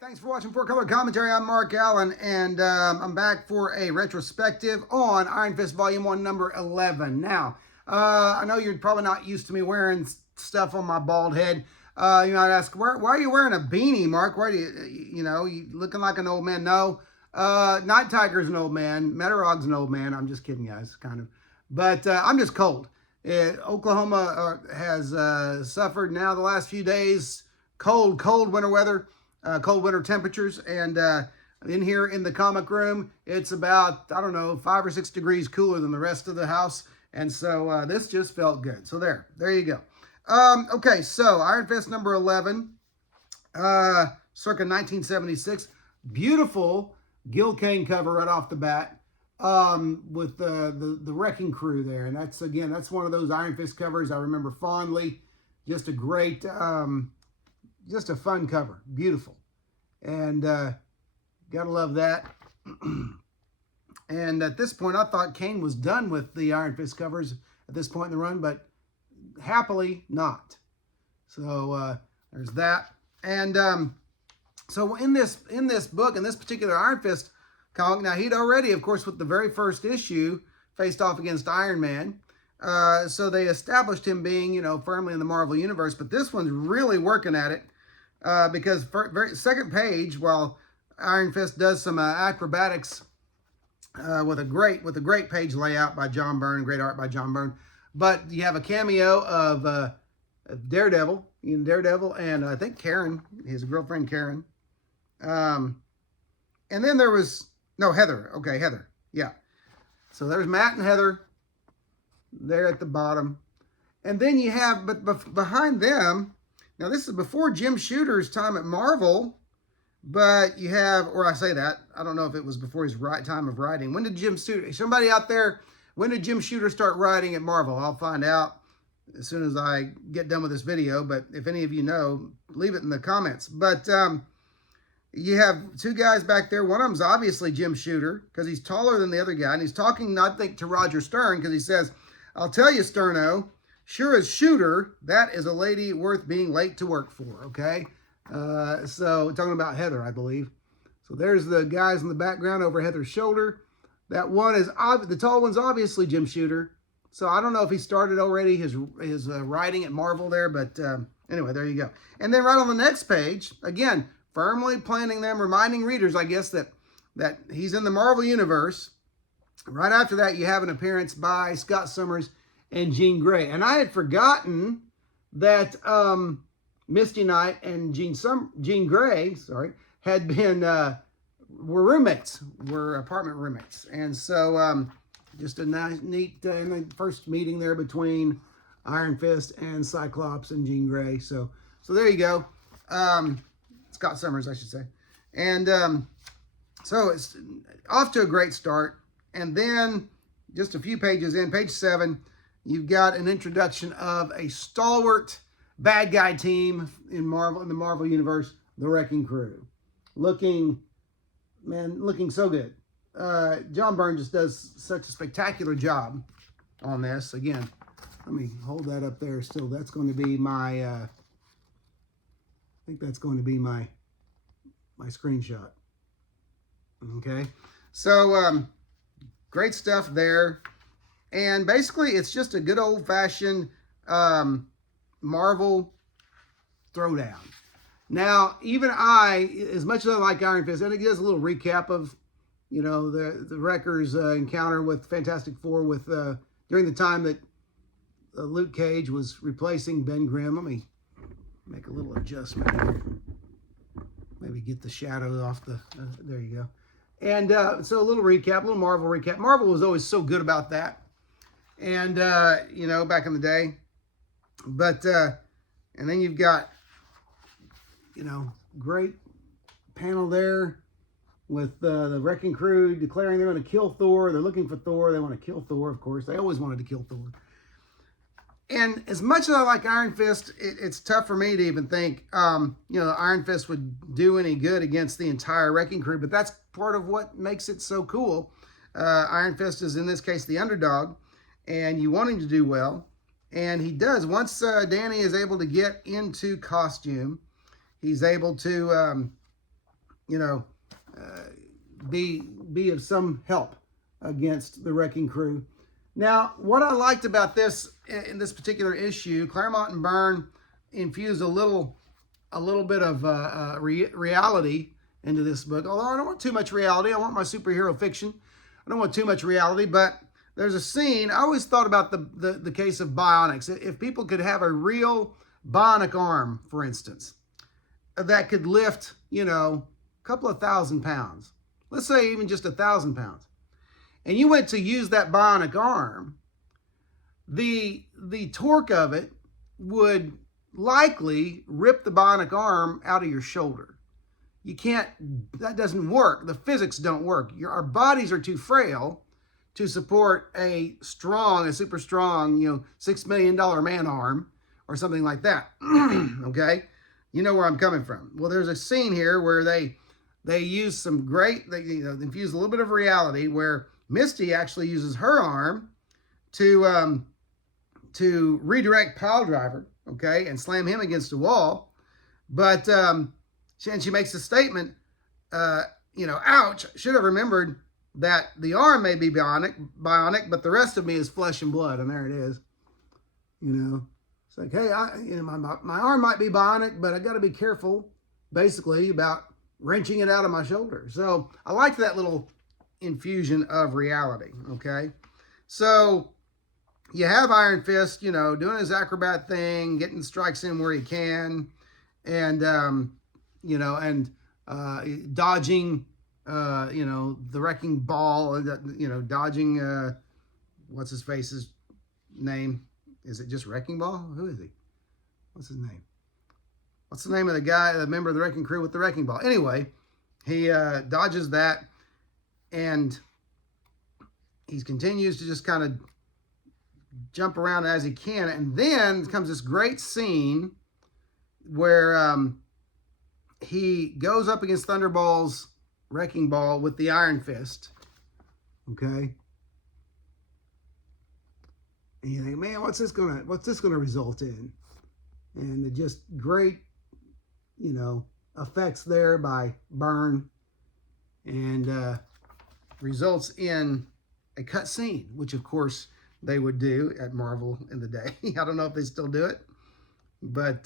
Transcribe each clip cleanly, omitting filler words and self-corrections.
Thanks for watching 4-Color Commentary. I'm Mark Allen, and I'm back for a retrospective on Iron Fist Volume 1, number 11. Now, I know you're probably not used to me wearing stuff on my bald head. You might ask, why are you wearing a beanie, Mark? Why do you looking like an old man? No, Nighttiger's an old man. Metarog's an old man. I'm just kidding, guys, kind of. But I'm just cold. Oklahoma has suffered now the last few days cold winter weather. Cold winter temperatures, and in here in the comic room, it's about, I don't know, 5 or 6 degrees cooler than the rest of the house, and so this just felt good. So there you go. Okay, so Iron Fist number 11, circa 1976. Beautiful Gil Kane cover right off the bat, with the Wrecking Crew there, and that's one of those Iron Fist covers I remember fondly. Just a great, just a fun cover, beautiful, and gotta love that. And at this point, I thought Kane was done with the Iron Fist covers at this point in the run, but happily not. So there's that. And so in this book, in this particular Iron Fist comic, now he'd already, of course, with the very first issue, faced off against Iron Man. So they established him being, firmly in the Marvel Universe, but this one's really working at it. Because second page, while Iron Fist does some acrobatics with a great page layout by John Byrne, great art by John Byrne, but you have a cameo of Daredevil, and I think Karen, his girlfriend Karen, and then there was Heather. Okay, Heather, yeah. So there's Matt and Heather there at the bottom, and then you have, but behind them. Now, this is before Jim Shooter's time at Marvel, but you have, or I say that, I don't know if it was before his time of writing. When did Jim Shooter, somebody out there, when did Jim Shooter start writing at Marvel? I'll find out as soon as I get done with this video, but if any of you know, leave it in the comments. But you have two guys back there. One of them's obviously Jim Shooter, because he's taller than the other guy, and he's talking, I think, to Roger Stern, because he says, "I'll tell you, Sterno, sure as Shooter, that is a lady worth being late to work for," okay? So talking about Heather, I believe. So there's the guys in the background over Heather's shoulder. That one is, the tall one's obviously Jim Shooter. So I don't know if he started already his writing at Marvel there, but anyway, there you go. And then right on the next page, again, firmly planting them, reminding readers, I guess, that he's in the Marvel Universe. Right after that, you have an appearance by Scott Summers and Jean Grey. And I had forgotten that Misty Knight and Jean Grey, had been, were roommates, were apartment roommates. And so just a nice, neat, in the first meeting there between Iron Fist and Cyclops and Jean Grey. So there you go. Scott Summers, I should say. And so it's off to a great start. And then just a few pages in, page 7, you've got an introduction of a stalwart bad guy team in the Marvel Universe, the Wrecking Crew. Looking so good. John Byrne just does such a spectacular job on this. Again, let me hold that up there still. That's going to be my, I think that's going to be my screenshot. Okay. So, great stuff there. And basically, it's just a good old-fashioned Marvel throwdown. Now, even I, as much as I like Iron Fist, and it gives a little recap of, the Wrecker's encounter with Fantastic Four during the time that Luke Cage was replacing Ben Grimm. Let me make a little adjustment here. Maybe get the shadow off the, there you go. And so a little recap, a little Marvel recap. Marvel was always so good about that. And, back in the day. But, and then you've got, great panel there with the Wrecking Crew declaring they're going to kill Thor. They're looking for Thor. They want to kill Thor, of course. They always wanted to kill Thor. And as much as I like Iron Fist, it's tough for me to even think, Iron Fist would do any good against the entire Wrecking Crew. But that's part of what makes it so cool. Iron Fist is, in this case, the underdog. And you want him to do well. And he does. Once Danny is able to get into costume, he's able to you know, be of some help against the wrecking crew. Now, what I liked about this in this particular issue, Claremont and Byrne infused a little bit of reality into this book. Although I don't want too much reality. I want my superhero fiction. I don't want too much reality, but there's a scene. I always thought about the case of bionics. If people could have a real bionic arm, for instance, that could lift, you know, a couple of thousand pounds. Let's say even just 1,000 pounds. And you went to use that bionic arm, the torque of it would likely rip the bionic arm out of your shoulder. You can't, that doesn't work. The physics don't work. Our bodies are too frail to support a super strong, you know, $6 million man arm or something like that. Okay? You know where I'm coming from. Well, there's a scene here where they use some great, they infuse a little bit of reality where Misty actually uses her arm to redirect Piledriver, okay, and slam him against a wall. But she makes a statement, you know, ouch, should have remembered that the arm may be bionic, but the rest of me is flesh and blood, and there it is. You know, it's like, hey, my arm might be bionic, but I got to be careful, basically, about wrenching it out of my shoulder. So I liked that little infusion of reality, okay? So you have Iron Fist, you know, doing his acrobat thing, getting strikes in where he can, and, you know, and dodging, you know, the wrecking ball, you know, dodging, what's his face's name? Is it just Wrecking Ball? Who is he? What's his name? What's the name of the guy, the member of the wrecking crew with the wrecking ball? Anyway, he dodges that, and he continues to just kind of jump around as he can. And then comes this great scene where he goes up against Thunderball's wrecking ball with the Iron Fist. Okay. And you think, man, what's this gonna result in? And it just great, you know, effects there by Byrne, and results in a cut scene, which of course they would do at Marvel in the day. I don't know if they still do it, but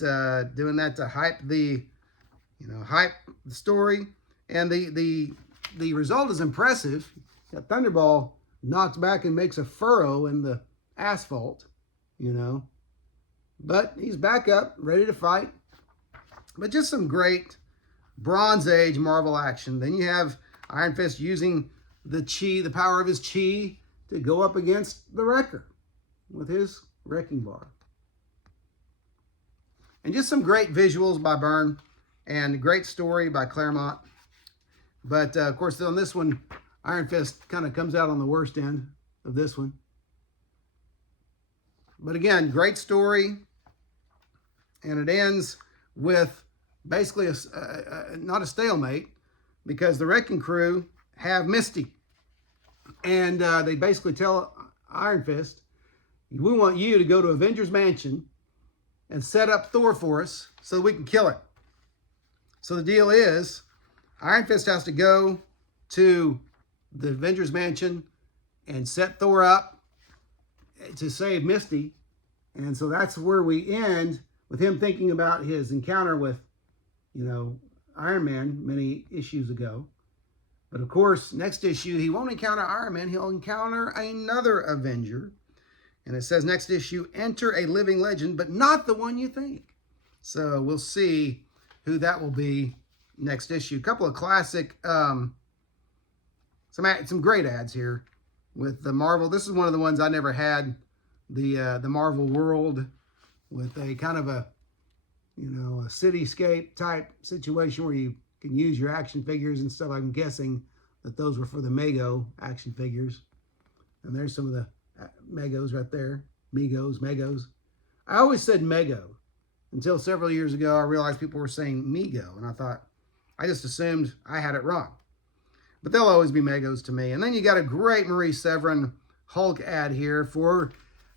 doing that to hype the story, and the result is impressive. That Thunderball knocks back and makes a furrow in the asphalt, you know, but he's back up, ready to fight. But just some great Bronze Age Marvel action. Then you have Iron Fist using the power of his chi to go up against the Wrecker with his wrecking bar. And just some great visuals by Byrne, and a great story by Claremont. But of course, on this one, Iron Fist kind of comes out on the worst end of this one. But again, great story. And it ends with basically not a stalemate, because the wrecking crew have Misty. And they basically tell Iron Fist, we want you to go to Avengers Mansion and set up Thor for us so that we can kill it. So the deal is, Iron Fist has to go to the Avengers Mansion and set Thor up to save Misty. And so that's where we end, with him thinking about his encounter with, you know, Iron Man many issues ago. But of course, next issue, he won't encounter Iron Man. He'll encounter another Avenger. And it says next issue, enter a living legend, but not the one you think. So we'll see who that will be next issue. A couple of classic, some great ads here with the Marvel. This is one of the ones I never had, the Marvel World, with a kind of a, you know, a cityscape type situation where you can use your action figures and stuff. I'm guessing that those were for the Mego action figures. And there's some of the Megos right there. Megos. I always said Mego until several years ago. I realized people were saying Mego, and I thought, I just assumed I had it wrong. But they'll always be Megos to me. And then you got a great Marie Severin Hulk ad here for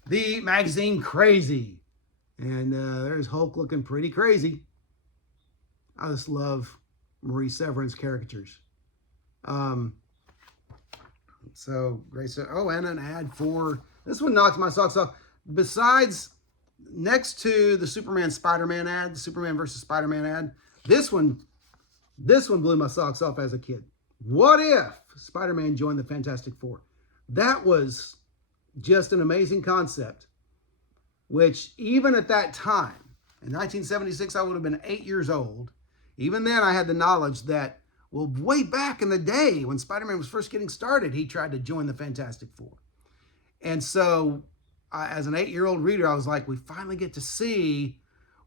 the magazine Crazy. And there's Hulk looking pretty crazy. I just love Marie Severin's caricatures. So great. Oh, and an ad for, this one knocks my socks off. Besides, next to the Superman Spider-Man ad, the Superman versus Spider-Man ad, this one blew my socks off as a kid. What if Spider-Man joined the Fantastic Four? That was just an amazing concept, which even at that time, in 1976, I would have been 8 years old. Even then, I had the knowledge that, well, way back in the day when Spider-Man was first getting started, he tried to join the Fantastic Four. And so, as an 8-year-old reader, I was like, we finally get to see,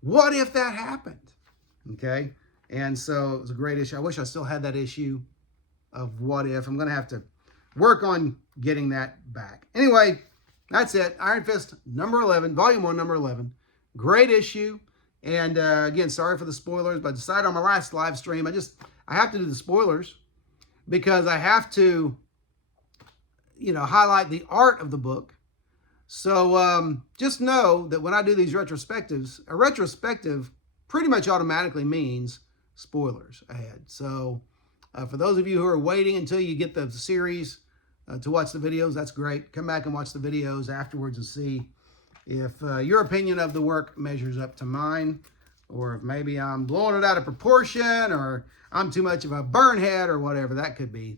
what if that happened? Okay? And so, it was a great issue. I wish I still had that issue of What If. I'm going to have to work on getting that back. Anyway, that's it. Iron Fist number 11, volume 1, number 11. Great issue. And again, sorry for the spoilers, but I decided on my last live stream, I have to do the spoilers because I have to, highlight the art of the book. So just know that when I do these retrospectives, a retrospective pretty much automatically means spoilers ahead. So for those of you who are waiting until you get the series to watch the videos, that's great. Come back and watch the videos afterwards and see if your opinion of the work measures up to mine, or if maybe I'm blowing it out of proportion, or I'm too much of a Byrne head, or whatever. That could be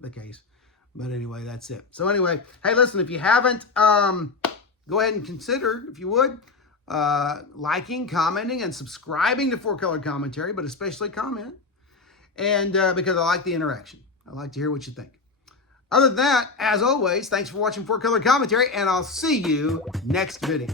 the case. But anyway, that's it. So anyway, hey, listen, if you haven't, go ahead and consider, if you would, liking, commenting, and subscribing to 4Color Commentary, but especially comment. And because I like the interaction. I like to hear what you think. Other than that, as always, thanks for watching 4Color Commentary, and I'll see you next video.